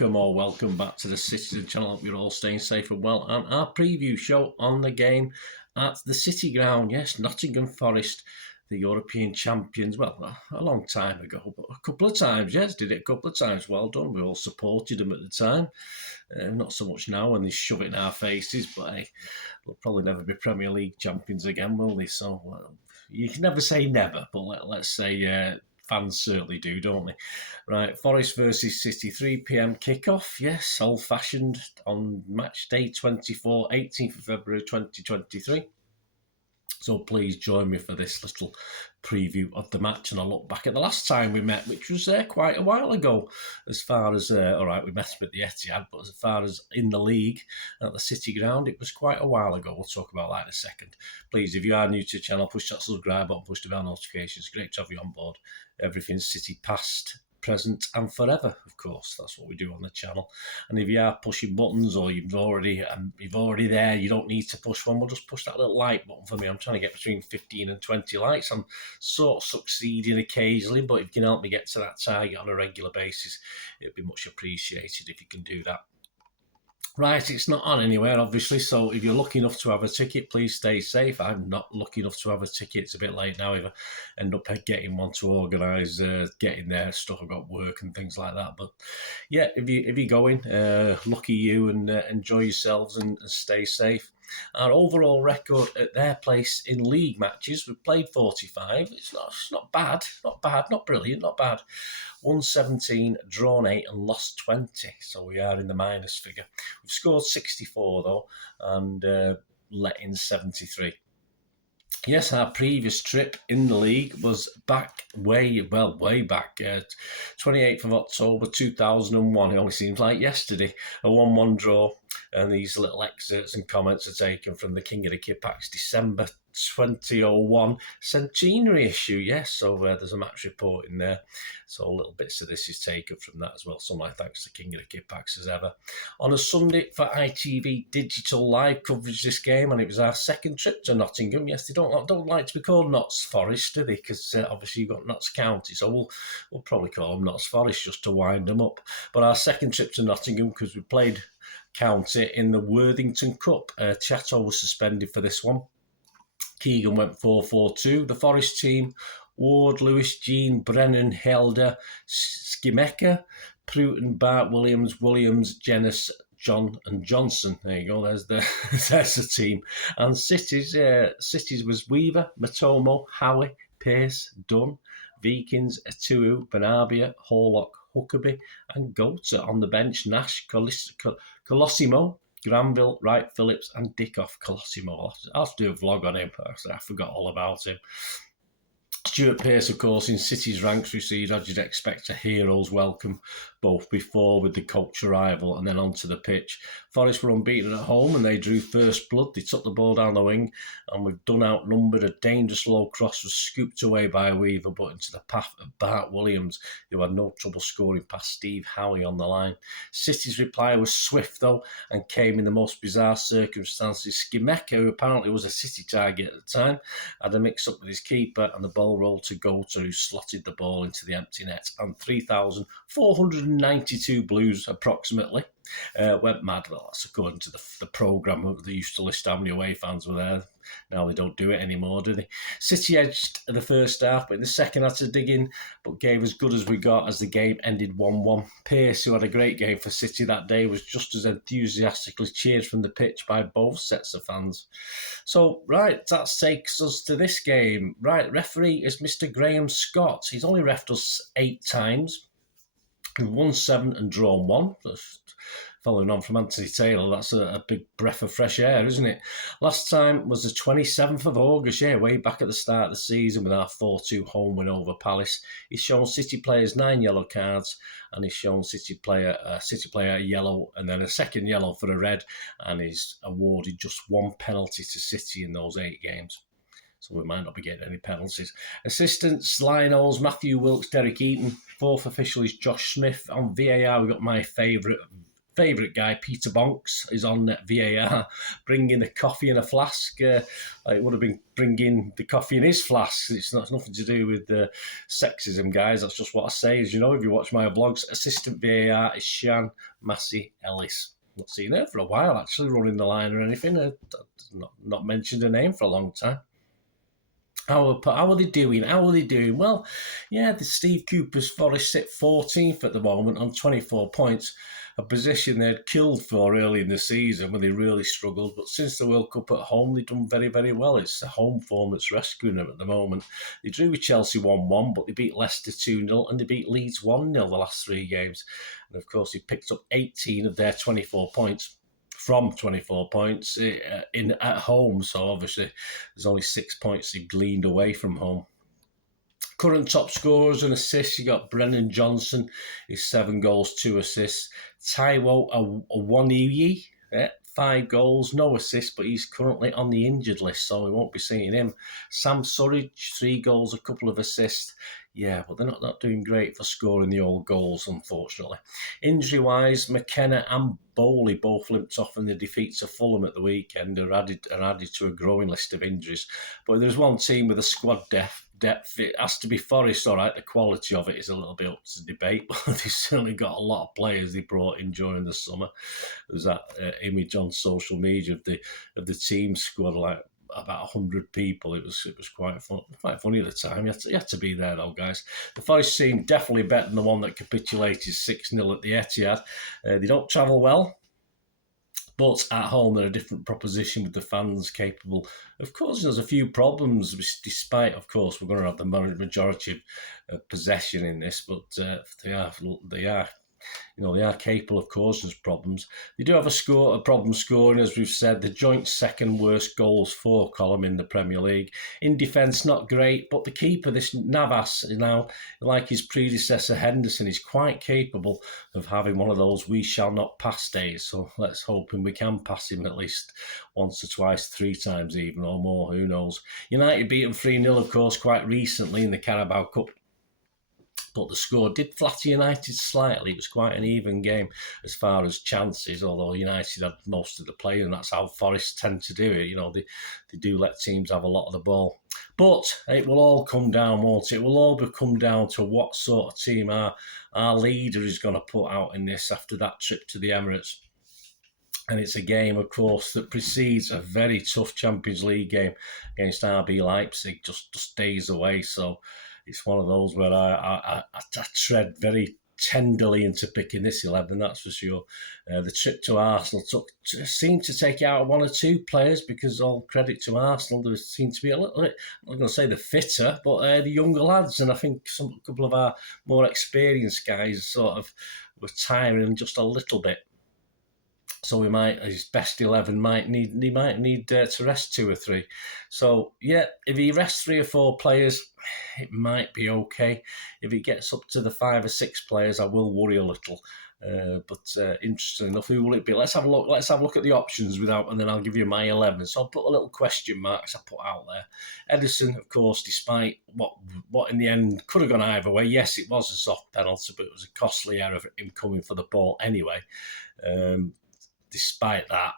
welcome back to the Citytilidie channel. Hope you're all staying safe and well. And our preview show on the game at the City Ground. Yes, Nottingham Forest, the European champions. Well, a long time ago, but a couple of times. Yes, did it a couple of times. Well done. We all supported them at the time. Not so much now when they shove it in our faces, but hey, they'll probably never be Premier League champions again, will they? So you can never say never, but let's say fans certainly do, don't they? Right, Forest versus City, 3 p.m. kickoff. Yes, old-fashioned on match day 24, 18th of February 2023. So please join me for this little preview of the match, and I'll look back at the last time we met, which was quite a while ago. As far as, all right, we met at the Etihad, but as far as in the league at the City Ground, it was quite a while ago. We'll talk about that in a second. Please, if you are new to the channel, push that subscribe button, push the bell notifications. Great to have you on board. Everything's City past, present and forever, of course. That's what we do on the channel. And if you are pushing buttons or you've already there, you don't need to push one. We'll just push that little like button for me. I'm trying to get between 15 and 20 likes. I'm sort of succeeding occasionally, but if you can help me get to that target on a regular basis, it'd be much appreciated if you can do that. Right, it's not on anywhere, obviously, so if you're lucky enough to have a ticket, please stay safe. I'm not lucky enough to have a ticket. It's a bit late now if I end up getting one to organise getting there, stuff. I've got work and things like that. But yeah, if you're going, lucky you, and enjoy yourselves and stay safe. Our overall record at their place in league matches, we've played 45. It's not bad, not brilliant, not bad. Won 17, drawn 8 and lost 20. So we are in the minus figure. We've scored 64 though, and let in 73. Yes, our previous trip in the league was back way back, 28th of October 2001. It only seems like yesterday. A 1-1 draw, and these little excerpts and comments are taken from the King of the Kippax December 2001 centenary issue. Yes, so there's a match report in there. So little bits of this is taken from that as well. So my thanks to King of the Kippax as ever. On a Sunday for ITV digital live coverage this game, and it was our second trip to Nottingham. Yes, they don't like to be called Notts Forest, do they? Because obviously you've got Notts County, so we'll probably call them Notts Forest just to wind them up. But our second trip to Nottingham, because we played County in the Worthington Cup. Chatto was suspended for this one. Keegan went 4-4-2. The Forest team: Ward, Lewis, Jean, Brennan, Helder, Skimeka, Pruitt, Bart, Williams, Jennis, John and Johnson. There you go, there's the team. And City's was Weaver, Matomo, Howie, Pearce, Dunn, Vikings, Etuu, Benabia, Horlock, Huckabee and Gota. On the bench: Nash, Colosimo, Granville, Wright Phillips and Dickoff. Colosimo, I'll have to do a vlog on him. I forgot all about him. Stuart Pearce, of course, in City's ranks received, as you'd expect, a hero's welcome, both before with the coach arrival and then onto the pitch. Forest were unbeaten at home and they drew first blood. They took the ball down the wing and we've done outnumbered. A dangerous low cross was scooped away by Weaver, but into the path of Bart Williams, who had no trouble scoring past Steve Howie on the line. City's reply was swift, though, and came in the most bizarre circumstances. Skimeka, who apparently was a City target at the time, had a mix-up with his keeper and the ball rolled to Gota, who slotted the ball into the empty net, and 3,492 Blues approximately went mad. Well, that's according to the programme. They used to list how many away fans were there. Now they don't do it anymore, do they? City edged the first half, but in the second had to dig in, but gave as good as we got as the game ended 1-1. Pearce, who had a great game for City that day, was just as enthusiastically cheered from the pitch by both sets of fans. So, right, that takes us to this game. Right, referee is Mr. Graham Scott. He's only reffed us 8 times. We've won 7 and drawn 1. Following on from Anthony Taylor, that's a big breath of fresh air, isn't it? Last time was the 27th of August, way back at the start of the season with our 4-2 home win over Palace. He's shown City players 9 yellow cards, and he's shown City player a yellow and then a second yellow for a red, and he's awarded just 1 penalty to City in those 8 games. So we might not be getting any penalties. Assistants: Lionels, Matthew Wilkes, Derek Eaton. 4th official is Josh Smith. On VAR, we've got my favourite favourite guy, Peter Bonks, is on VAR, bringing a coffee in a flask. It would have been bringing the coffee in his flask. It's nothing to do with sexism, guys. That's just what I say. As you know, if you watch my vlogs, assistant VAR is Shan Massey Ellis. Not seen her for a while, actually, running the line or anything. Not mentioned her name for a long time. How are they doing? Well, yeah, the Steve Cooper's Forest sit 14th at the moment on 24 points, a position they'd killed for early in the season when they really struggled. But since the World Cup at home, they've done very, very well. It's the home form that's rescuing them at the moment. They drew with Chelsea 1-1, but they beat Leicester 2-0 and they beat Leeds 1-0 the last 3 games. And of course, they picked up 18 of their 24 points. From 24 points at home, so obviously there's only 6 points he gleaned away from home. Current top scorers and assists, you got Brennan Johnson, he's 7 goals, 2 assists. Taiwo Awoniyi, 5 goals, no assists, but he's currently on the injured list, so we won't be seeing him. Sam Surridge, 3 goals, a couple of assists. Yeah, but they're not doing great for scoring the old goals, unfortunately. Injury-wise, McKenna and Bowley both limped off in the defeats of Fulham at the weekend are added to a growing list of injuries. But if there's one team with a squad depth, it has to be Forest, all right. The quality of it is a little bit up to debate, but they've certainly got a lot of players they brought in during the summer. There's that image on social media of the team squad, like about 100 people. It was quite funny at the time. You had to be there, though, guys. The Forest team definitely better than the one that capitulated 6-0 at the Etihad. They don't travel well, but at home they're a different proposition with the fans capable of causing there's a few problems, despite, of course, we're going to have the majority of possession in this, but they are capable of causing us problems. They do have a problem scoring, as we've said, the joint second worst goals for column in the Premier League. In defence, not great, but the keeper, this Navas, is now, like his predecessor Henderson, is quite capable of having one of those we shall not pass days. So let's hope we can pass him at least once or twice, 3 times even, or more, who knows. United beat them 3-0, of course, quite recently in the Carabao Cup. But the score did flatter United slightly. It was quite an even game as far as chances, although United had most of the play, and that's how Forest tend to do it. They do let teams have a lot of the ball. But it will all come down, won't it? It will all come down to what sort of team our leader is going to put out in this after that trip to the Emirates. And it's a game, of course, that precedes a very tough Champions League game against RB Leipzig, just days away. So it's one of those where I tread very tenderly into picking this 11, that's for sure. The trip to Arsenal seemed to take out 1 or 2 players, because all credit to Arsenal, there seemed to be a little bit, I'm not going to say the fitter, but the younger lads, and I think a couple of our more experienced guys sort of were tiring just a little bit. So his best 11 might need to rest 2 or 3. So yeah, if he rests 3 or 4 players, it might be okay. If he gets up to the 5 or 6 players, I will worry a little. But interesting enough, who will it be? Let's have a look. Let's have a look at the options and then I'll give you my 11. So I'll put a little question marks I put out there. Ederson, of course, despite what in the end could have gone either way. Yes, it was a soft penalty, but it was a costly error for him coming for the ball anyway. Despite that,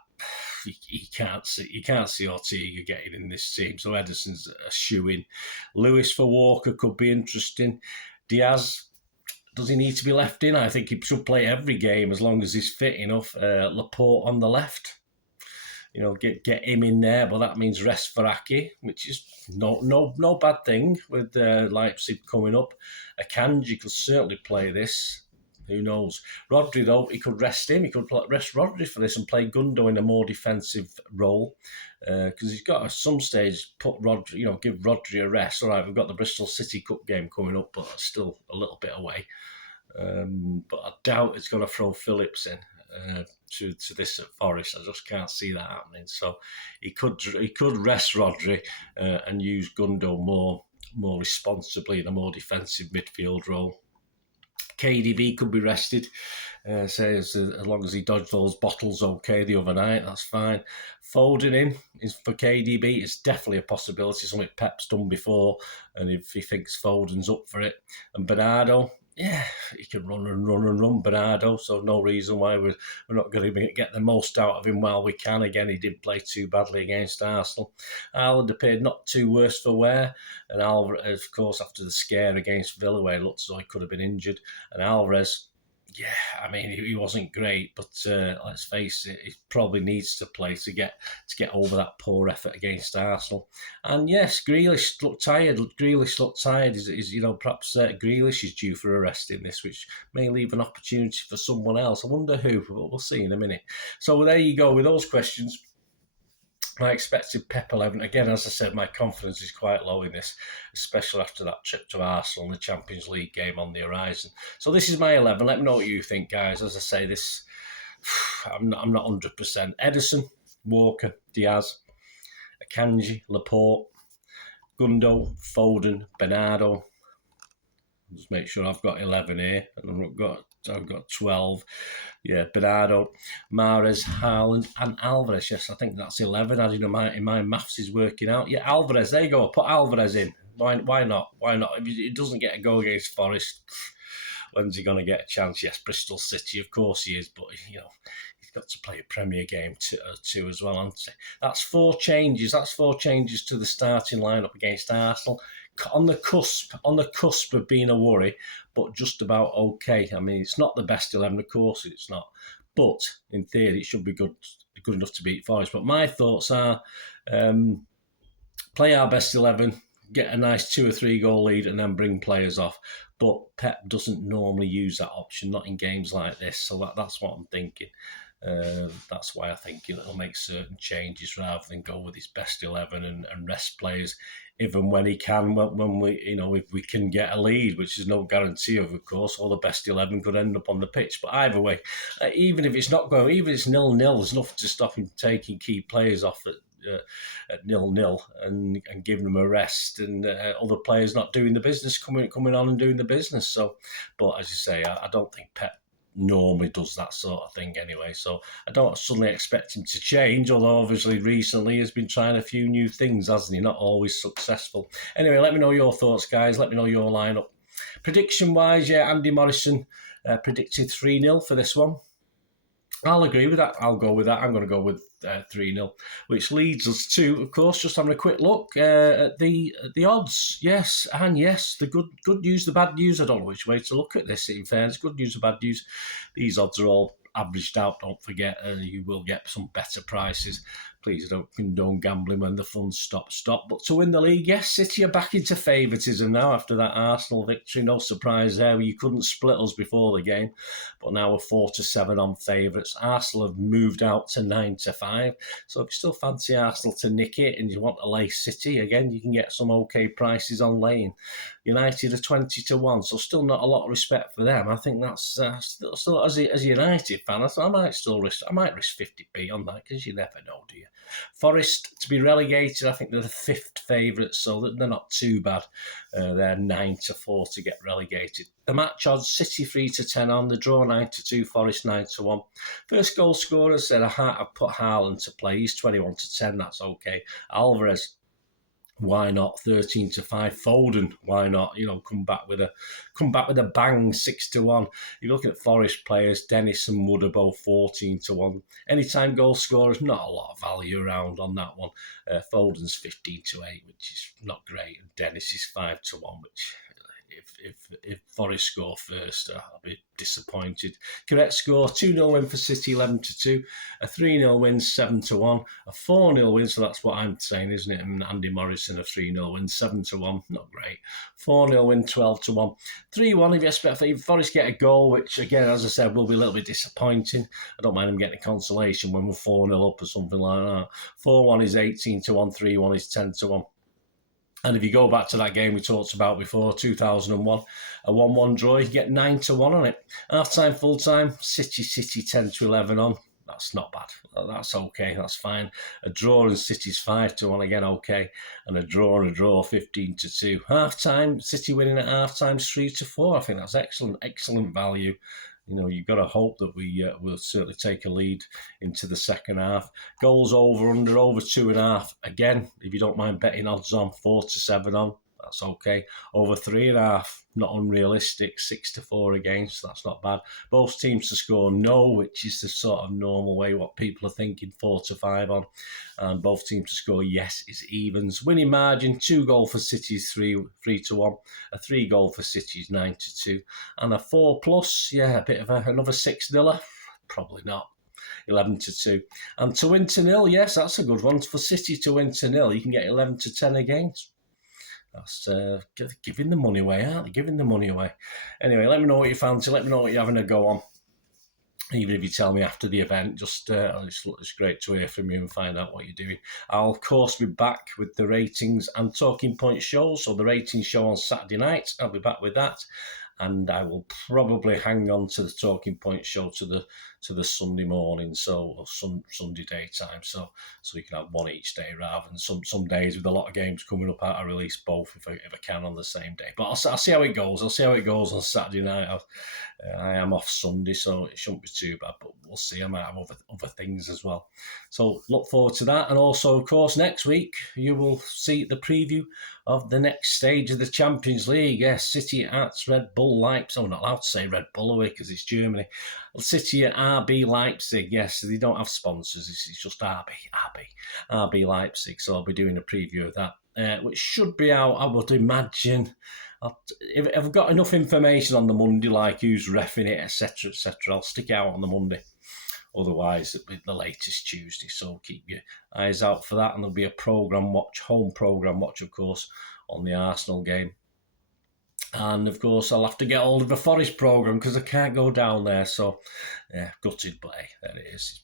you can't see Ortega getting in this team. So Ederson's a shoe-in. Lewis for Walker could be interesting. Diaz, does he need to be left in? I think he should play every game as long as he's fit enough. Laporte on the left. Get him in there, but that means rest for Aki, which is no bad thing with Leipzig coming up. Akanji could certainly play this. Who knows? Rodri, though, he could rest him. He could rest Rodri for this and play Gundo in a more defensive role, because he's got at some stage put Rodri, give Rodri a rest. All right, we've got the Bristol City Cup game coming up, but that's still a little bit away. But I doubt it's going to throw Phillips in to this at Forest. I just can't see that happening. So he could rest Rodri and use Gundo more responsibly in a more defensive midfield role. KDB could be rested, as long as he dodged those bottles okay the other night, that's fine. Foden in is for KDB, it's definitely a possibility, something Pep's done before, and if he thinks Foden's up for it. And Bernardo, yeah, he can run, Bernardo, so no reason why we're not going to get the most out of him while we can. Again, he didn't play too badly against Arsenal. Haaland appeared not too worse for wear, and Alvarez, of course, after the scare against Villa, where it looked as though he could have been injured, and Alvarez, yeah, I mean, he wasn't great, but let's face it, he probably needs to play to get over that poor effort against Arsenal. And yes, Grealish looked tired. Is perhaps Grealish is due for a rest in this, which may leave an opportunity for someone else. I wonder who. We'll see in a minute. So there you go with those questions. I expected Pep 11. Again, as I said, my confidence is quite low in this, especially after that trip to Arsenal and the Champions League game on the horizon. So this is my 11. Let me know what you think, guys. As I say, this I'm not 100%. Ederson, Walker, Diaz, Akanji, Laporte, Gundo, Foden, Bernardo. Just make sure I've got 11 here, and I've got 12. Yeah, Bernardo, Mahrez, Haaland, and Alvarez. Yes, I think that's 11. I don't know, in my maths is working out. Yeah, Alvarez. There you go. Put Alvarez in. Why not? Why not? If he doesn't get a go against Forest, when's he going to get a chance? Yes, Bristol City, of course he is, but he's got to play a Premier game too as well, hasn't he? That's 4 changes. That's 4 changes to the starting lineup against Arsenal. On the cusp of being a worry, but just about okay. I mean, it's not the best 11, of course it's not, but in theory it should be good enough to beat Forest. But my thoughts are, play our best 11, get a nice 2 or 3 goal lead, and then bring players off. But Pep doesn't normally use that option, not in games like this. So that's what I'm thinking. That's why I think he'll make certain changes rather than go with his best 11 and rest players, even when he can, when we, if we can get a lead, which is no guarantee of course, or the best 11 could end up on the pitch. But either way, even if it's not going, even if it's 0-0, there's nothing to stop him taking key players off at 0-0 and giving them a rest, and other players not doing the business, coming on and doing the business. So, but as you say, I don't think Pep normally does that sort of thing anyway, so I don't suddenly expect him to change, although obviously recently he's been trying a few new things, hasn't he? Not always successful. Anyway, let me know your thoughts, guys. Let me know your lineup. Prediction wise, yeah, Andy Morrison predicted 3-0 for this one. I'll agree with that. I'll go with that. I'm going to go with 3-0, which leads us to, of course, just having a quick look at the odds. Yes, and yes, the good news, the bad news. I don't know which way to look at this. In fairness, good news or bad news. These odds are all averaged out. Don't forget, you will get some better prices. Please don't condone gambling when the funds stop. But to win the league, yes, City are back into favouritism now after that Arsenal victory. No surprise there. You couldn't split us before the game, but now we're 4-7 on favourites. Arsenal have moved out to 9-5. So if you still fancy Arsenal to nick it and you want to lay City, again, you can get some okay prices on laying. United are 20-1, so still not a lot of respect for them. I think that's still as a United fan, I might risk 50p on that, because you never know, do you? Forest to be relegated, I think they're the 5th favourites, so they're not too bad. They're 9-4 to get relegated. The match odds: City 3-10 on, the draw 9-2, Forest 9-1. First goal scorer, said I've put Haaland to play. He's 21-10. That's okay. Alvarez, why not? 13-5. Foden, why not? Come back with a bang, 6-1. You're looking at Forest players. Dennis and Wood are both 14-1. Anytime goal scorers, not a lot of value around on that one. Foden's 15-8, which is not great. And Dennis is 5-1, which, if Forest score first, I'll be disappointed. Correct score: 2-0 win for City, 11-2. A 3-0 win, 7-1. A 4-0 win, so that's what I'm saying, isn't it? And Andy Morrison, a 3-0 win, 7-1. Not great. 4-0 win, 12-1. 3-1 if you expect Forest get a goal, which again, as I said, will be a little bit disappointing. I don't mind them getting a consolation when we're 4-0 up or something like that. 4-1 is 18-1. 3-1 is 10-1. And if you go back to that game we talked about before, 2001, a 1-1 draw, you get 9-1 on it. Half-time, full-time, City 10-11 on. That's not bad. That's okay. That's fine. A draw and City's 5-1, again, okay. And a draw, 15-2. Half-time, City winning at half-time, 3-4. I think that's excellent value. You've got to hope that we will certainly take a lead into the second half. Goals over 2.5. Again, if you don't mind betting odds on, 4-7 on. That's okay. Over 3.5, not unrealistic. 6-4 against, that's not bad. Both teams to score no, which is the sort of normal way what people are thinking, 4-5 on. And both teams to score yes is evens. Winning margin, 2 goal for City is 3-1. A 3 goal for City is 9-2. And a 4+, yeah, a bit of another 6-0. Probably not. 11-2. And to win to nil, yes, that's a good one. For City to win to nil, you can get 11-10 against. That's giving the money away, aren't they? Giving the money away. Anyway, let me know what you fancy. Let me know what you're having a go on. Even if you tell me after the event, it's great to hear from you and find out what you're doing. I'll, of course, be back with the ratings and talking point shows. So the ratings show on Saturday night, I'll be back with that. And I will probably hang on to the talking point show to the Sunday morning, or Sunday daytime, so we can have one each day rather than some days with a lot of games coming up. I release both if I can on the same day. But I'll see how it goes. I'll see how it goes on Saturday night. I am off Sunday, so it shouldn't be too bad. But we'll see. I might have other things as well. So look forward to that. And also, of course, next week you will see the preview of the next stage of the Champions League. Yes, City at Red Bull Leipzig. I'm not allowed to say Red Bull away because it's Germany. City at RB Leipzig. Yes, they don't have sponsors. It's just RB Leipzig. So I'll be doing a preview of that, which should be out, I would imagine. If I've got enough information on the Monday, like who's reffing it, etc., I'll stick it out on the Monday. Otherwise, it'll be the latest Tuesday. So keep your eyes out for that. And there'll be a home programme watch, of course, on the Arsenal game. And, of course, I'll have to get hold of a Forest programme because I can't go down there. So, yeah, gutted, but hey, there it is.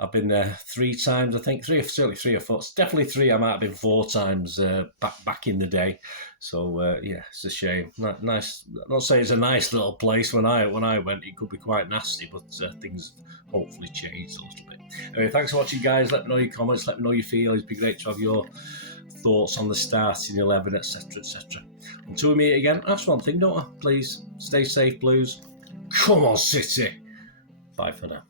I've been there 3 times, I think. Certainly 3 or 4. It's definitely 3. I might have been 4 times back in the day. So, yeah, it's a shame. Nice. I'm not saying it's a nice little place. When I went, it could be quite nasty, but things hopefully changed a little bit. Anyway, thanks for watching, guys. Let me know your comments. Let me know your feelings. It'd be great to have your thoughts on the starting 11, etc., etc. Until we meet again, that's one thing, don't I? Please stay safe, Blues. Come on, City. Bye for now.